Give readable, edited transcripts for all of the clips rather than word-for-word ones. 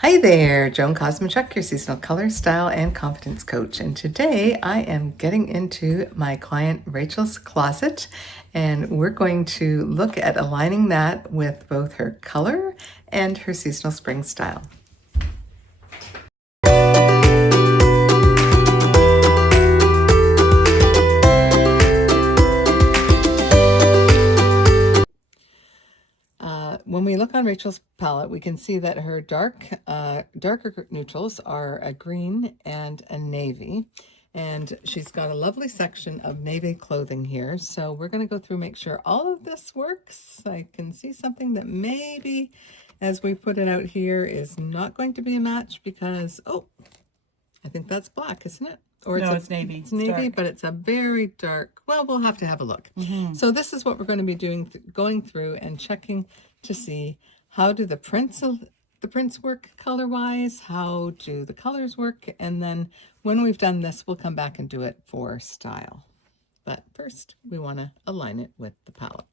Hi there, Joan Cosmichuk, your seasonal color, style, and confidence coach. And today I am getting into my client Rachel's closet, and we're going to look at aligning that with both her color and her seasonal spring style. When we look on Rachel's palette, we can see that her darker neutrals are a green and a navy. And she's got a lovely section of navy clothing here. So we're going to go through, make sure all of this works. I can see something that maybe, as we put it out here, is not going to be a match because, oh, I think that's black, isn't it? Or no, it's navy. It's navy, but it's a very dark. Well, we'll have to have a look. So this is what we're going to be doing, going through and checking to see how do the prints work color-wise, how do the colors work, and then when we've done this, we'll come back and do it for style. But first, we want to align it with the palette.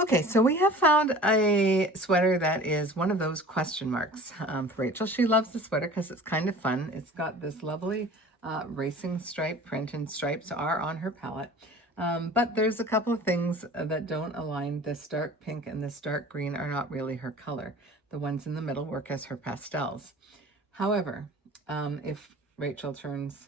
Okay, so we have found a sweater that is one of those question marks for Rachel. She loves the sweater because it's kind of fun. It's got this lovely racing stripe print, and stripes are on her palette. But there's a couple of things that don't align. This dark pink and this dark green are not really her color. The ones in the middle work as her pastels. However, if Rachel turns,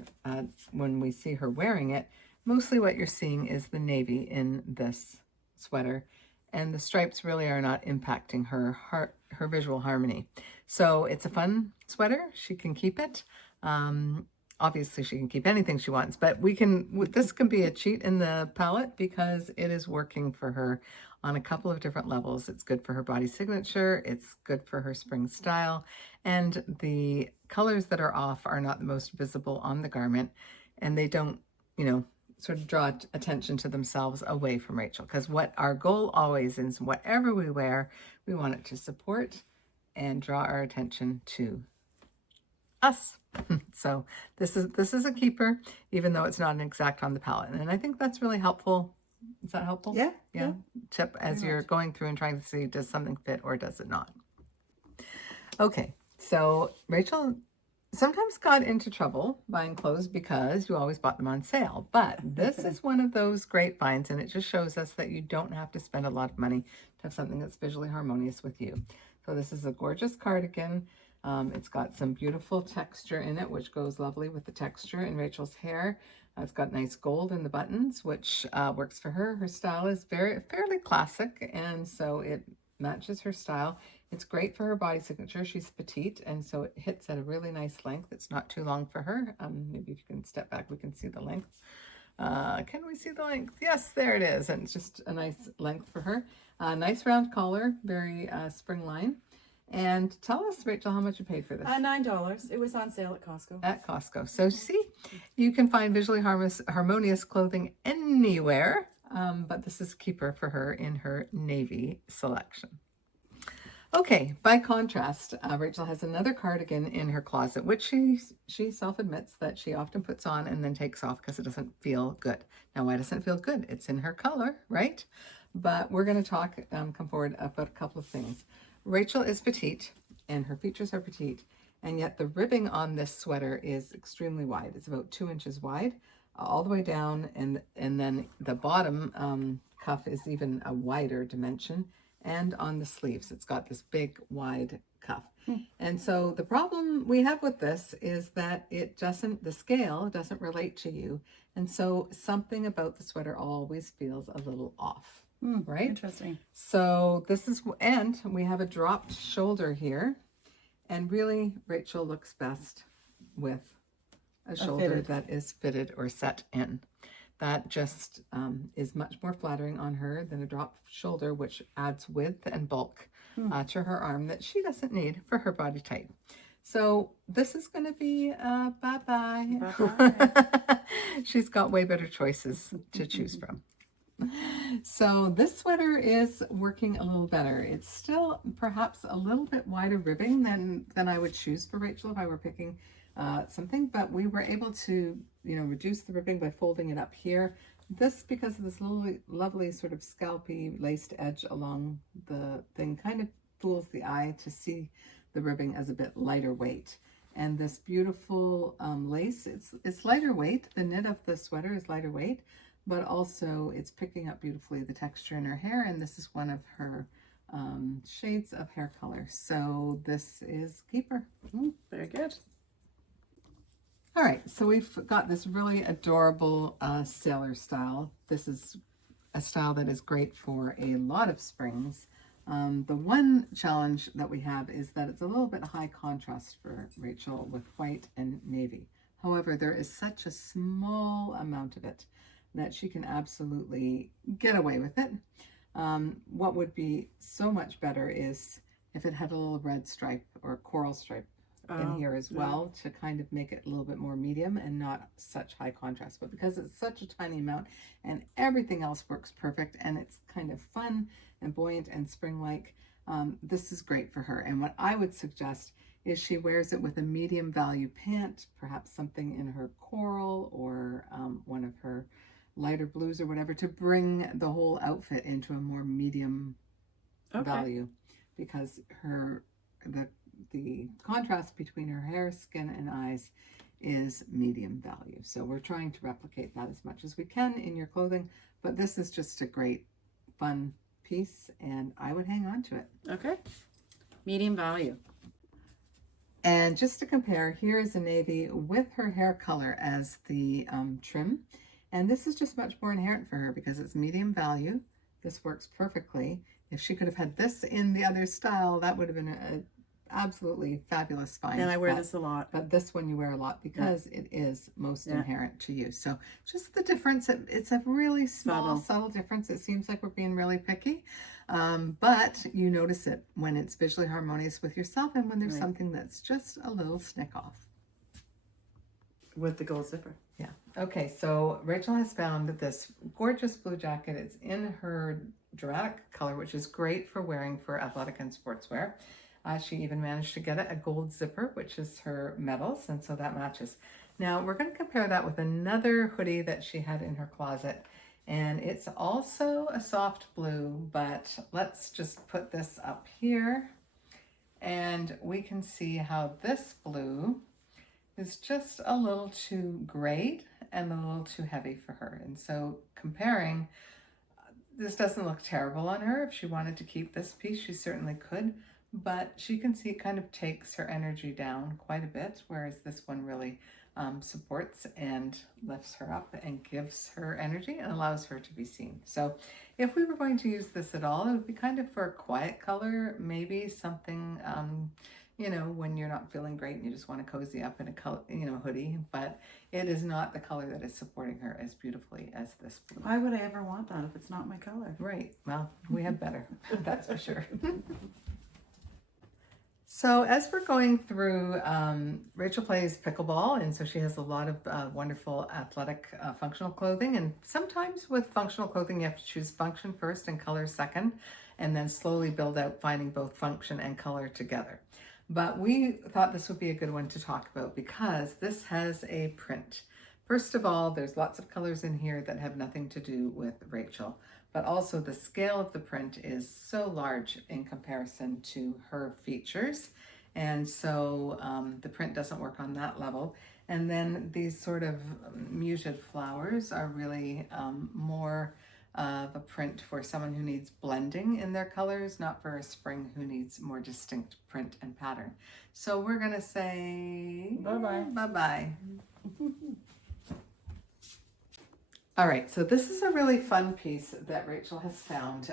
when we see her wearing it, mostly what you're seeing is the navy in this sweater. And the stripes really are not impacting her visual harmony. So it's a fun sweater. She can keep it. Obviously, she can keep anything she wants, but this can be a cheat in the palette because it is working for her on a couple of different levels. It's good for her body signature. It's good for her spring style. And the colors that are off are not the most visible on the garment. And they don't, sort of draw attention to themselves away from Rachel, because what our goal always is, whatever we wear, we want it to support and draw our attention to us. So this is a keeper, even though it's not an exact on the palette, and I think that's really helpful. Is that helpful? Yeah. Tip as you're going through and trying to see, does something fit or does it not? Okay, so Rachel sometimes got into trouble buying clothes because you always bought them on sale. But this is one of those great finds, and it just shows us that you don't have to spend a lot of money to have something that's visually harmonious with you. So this is a gorgeous cardigan. It's got some beautiful texture in it, which goes lovely with the texture in Rachel's hair. It's got nice gold in the buttons, which works for her. Her style is fairly classic, and so it matches her style. It's great for her body signature. She's petite, and so it hits at a really nice length. It's not too long for her. Maybe if you can step back, we can see the length. Can we see the length? Yes, there it is. And it's just a nice length for her. Nice round collar, very spring line. And tell us, Rachel, how much you paid for this? $9. It was on sale at Costco. At Costco. So see, you can find visually harmonious clothing anywhere, but this is a keeper for her in her navy selection. Okay, by contrast, Rachel has another cardigan in her closet, which she self-admits that she often puts on and then takes off because it doesn't feel good. Now, why doesn't it feel good? It's in her color, right? But we're going to talk, come forward about a couple of things. Rachel is petite, and her features are petite, and yet the ribbing on this sweater is extremely wide. It's about 2 inches wide, all the way down, and then the bottom cuff is even a wider dimension. And on the sleeves, it's got this big, wide cuff. And so the problem we have with this is that the scale doesn't relate to you. And so something about the sweater always feels a little off, right? Interesting. So and we have a dropped shoulder here. And really, Rachel looks best with a shoulder that is fitted or set in. That just is much more flattering on her than a drop shoulder, which adds width and bulk to her arm that she doesn't need for her body type. So this is going to be bye-bye. Bye-bye. She's got way better choices to choose from. So this sweater is working a little better. It's still perhaps a little bit wider ribbing than I would choose for Rachel if I were picking something, but we were able to, reduce the ribbing by folding it up here. This, because of this lovely sort of scalpy laced edge along the thing, kind of fools the eye to see the ribbing as a bit lighter weight. And this beautiful lace, it's lighter weight. The knit of the sweater is lighter weight, but also it's picking up beautifully the texture in her hair. And this is one of her shades of hair color. So this is Keeper. Very good. All right, so we've got this really adorable sailor style. This is a style that is great for a lot of springs. The one challenge that we have is that it's a little bit high contrast for Rachel with white and navy. However, there is such a small amount of it that she can absolutely get away with it. What would be so much better is if it had a little red stripe or coral stripe in here as well, to kind of make it a little bit more medium and not such high contrast. But because it's such a tiny amount and everything else works perfect and it's kind of fun and buoyant and spring-like, this is great for her. And what I would suggest is she wears it with a medium value pant, perhaps something in her coral or one of her lighter blues or whatever, to bring the whole outfit into a more medium value, because the contrast between her hair, skin, and eyes is medium value. So we're trying to replicate that as much as we can in your clothing, but this is just a great fun piece and I would hang on to it. Okay. Medium value. And just to compare, here is a navy with her hair color as the trim. And this is just much more inherent for her because it's medium value. This works perfectly. If she could have had this in the other style, that would have been a absolutely fabulous find. And I wear this a lot. But this one you wear a lot because it is most inherent to you. So just the difference, it's a really small, subtle difference. It seems like we're being really picky, but you notice it when it's visually harmonious with yourself and when there's something that's just a little snick off. With the gold zipper. Yeah. Okay, so Rachel has found this gorgeous blue jacket. It's in her dramatic color, which is great for wearing for athletic and sportswear. She even managed to get it a gold zipper, which is her medals, and so that matches. Now we're going to compare that with another hoodie that she had in her closet, and it's also a soft blue, but let's just put this up here, and we can see how this blue is just a little too great and a little too heavy for her. And so comparing, this doesn't look terrible on her. If she wanted to keep this piece, she certainly could. But she can see it kind of takes her energy down quite a bit, whereas this one really supports and lifts her up and gives her energy and allows her to be seen. So if we were going to use this at all, it would be kind of for a quiet color, maybe something, you know, when you're not feeling great and you just want to cozy up in a color, you know, hoodie, but it is not the color that is supporting her as beautifully as this blue. Why would I ever want that if it's not my color? Right. Well, we have better. That's for sure. So as we're going through, Rachel plays pickleball, and so she has a lot of wonderful athletic functional clothing. And sometimes with functional clothing, you have to choose function first and color second, and then slowly build out finding both function and color together. But we thought this would be a good one to talk about because this has a print. First of all, there's lots of colors in here that have nothing to do with Rachel, but also the scale of the print is so large in comparison to her features. And so the print doesn't work on that level. And then these sort of muted flowers are really more of a print for someone who needs blending in their colors, not for a spring who needs more distinct print and pattern. So we're gonna say bye-bye. Bye-bye. All right, so this is a really fun piece that Rachel has found.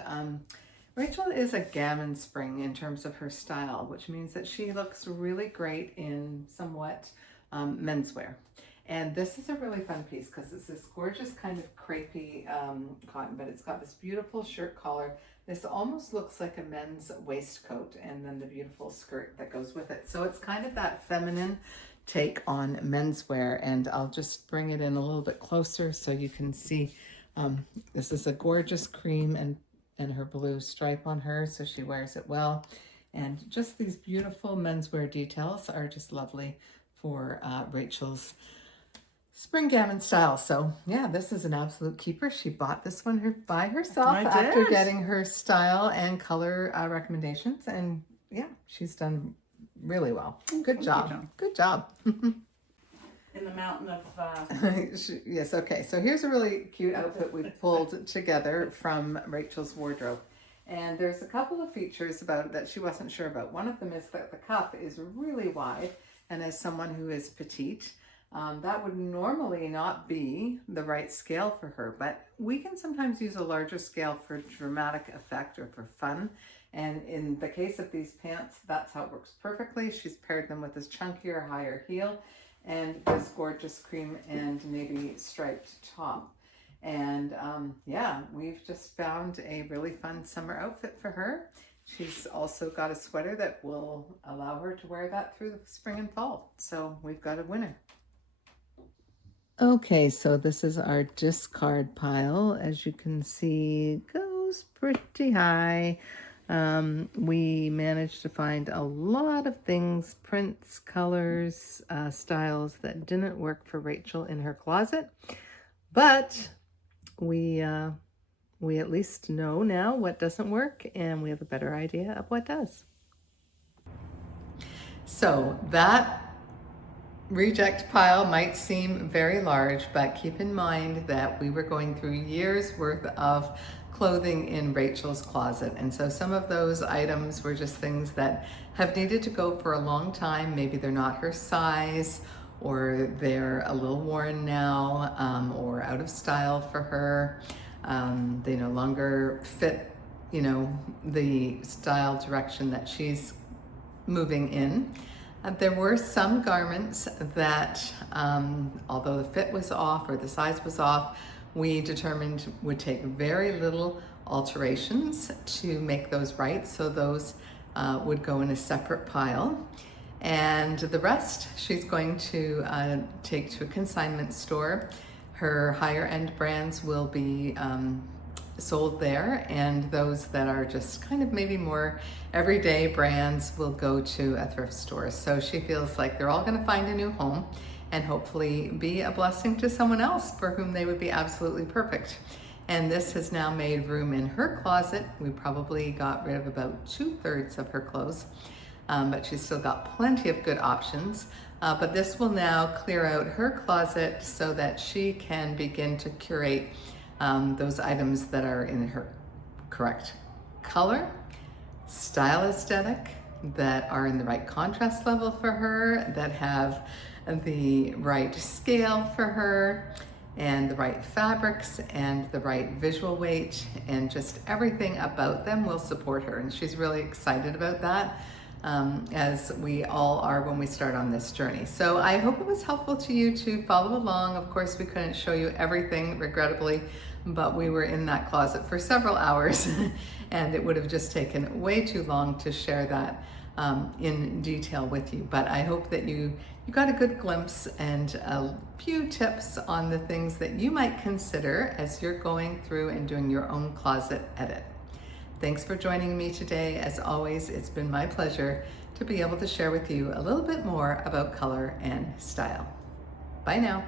Rachel is a Gamine spring in terms of her style, which means that she looks really great in somewhat menswear. And this is a really fun piece because it's this gorgeous kind of crepey cotton, but it's got this beautiful shirt collar. This almost looks like a men's waistcoat, and then the beautiful skirt that goes with it. So it's kind of that feminine take on menswear, and I'll just bring it in a little bit closer so you can see. This is a gorgeous cream and her blue stripe on her, so she wears it well. And just these beautiful menswear details are just lovely for Rachel's spring Gamine style. So yeah, this is an absolute keeper. She bought this one by herself after getting her style and color recommendations, and yeah, she's done really well. Good Thank you, job. John. Good job. In the mountain of Yes, okay. So here's a really cute outfit we've pulled together from Rachel's wardrobe. And there's a couple of features about it that she wasn't sure about. One of them is that the cuff is really wide, and as someone who is petite, that would normally not be the right scale for her, but we can sometimes use a larger scale for dramatic effect or for fun. And in the case of these pants, that's how it works perfectly. She's paired them with this chunkier, higher heel and this gorgeous cream and navy striped top. And yeah, we've just found a really fun summer outfit for her. She's also got a sweater that will allow her to wear that through the spring and fall. So we've got a winner. Okay, so this is our discard pile. As you can see, goes pretty high. We managed to find a lot of things, prints, colors, styles that didn't work for Rachel in her closet, but we at least know now what doesn't work, and we have a better idea of what does. So that reject pile might seem very large, but keep in mind that we were going through years worth of clothing in Rachel's closet. And so some of those items were just things that have needed to go for a long time. Maybe they're not her size, or they're a little worn now, or out of style for her. They no longer fit, the style direction that she's moving in. There were some garments that, although the fit was off or the size was off, we determined would take very little alterations to make those right. So those would go in a separate pile. And the rest she's going to take to a consignment store. Her higher end brands will be sold there, and those that are just kind of maybe more everyday brands will go to a thrift store. So she feels like they're all going to find a new home and hopefully be a blessing to someone else for whom they would be absolutely perfect. And this has now made room in her closet. We probably got rid of about 2/3 of her clothes, but she's still got plenty of good options. But this will now clear out her closet so that she can begin to curate those items that are in her correct color, style aesthetic, that are in the right contrast level for her, that have the right scale for her, and the right fabrics and the right visual weight, and just everything about them will support her. And she's really excited about that, as we all are when we start on this journey. So I hope it was helpful to you to follow along. Of course, we couldn't show you everything, regrettably, but we were in that closet for several hours and it would have just taken way too long to share that in detail with you. But I hope that you got a good glimpse and a few tips on the things that you might consider as you're going through and doing your own closet edit. Thanks for joining me today. As always, it's been my pleasure to be able to share with you a little bit more about color and style. Bye now.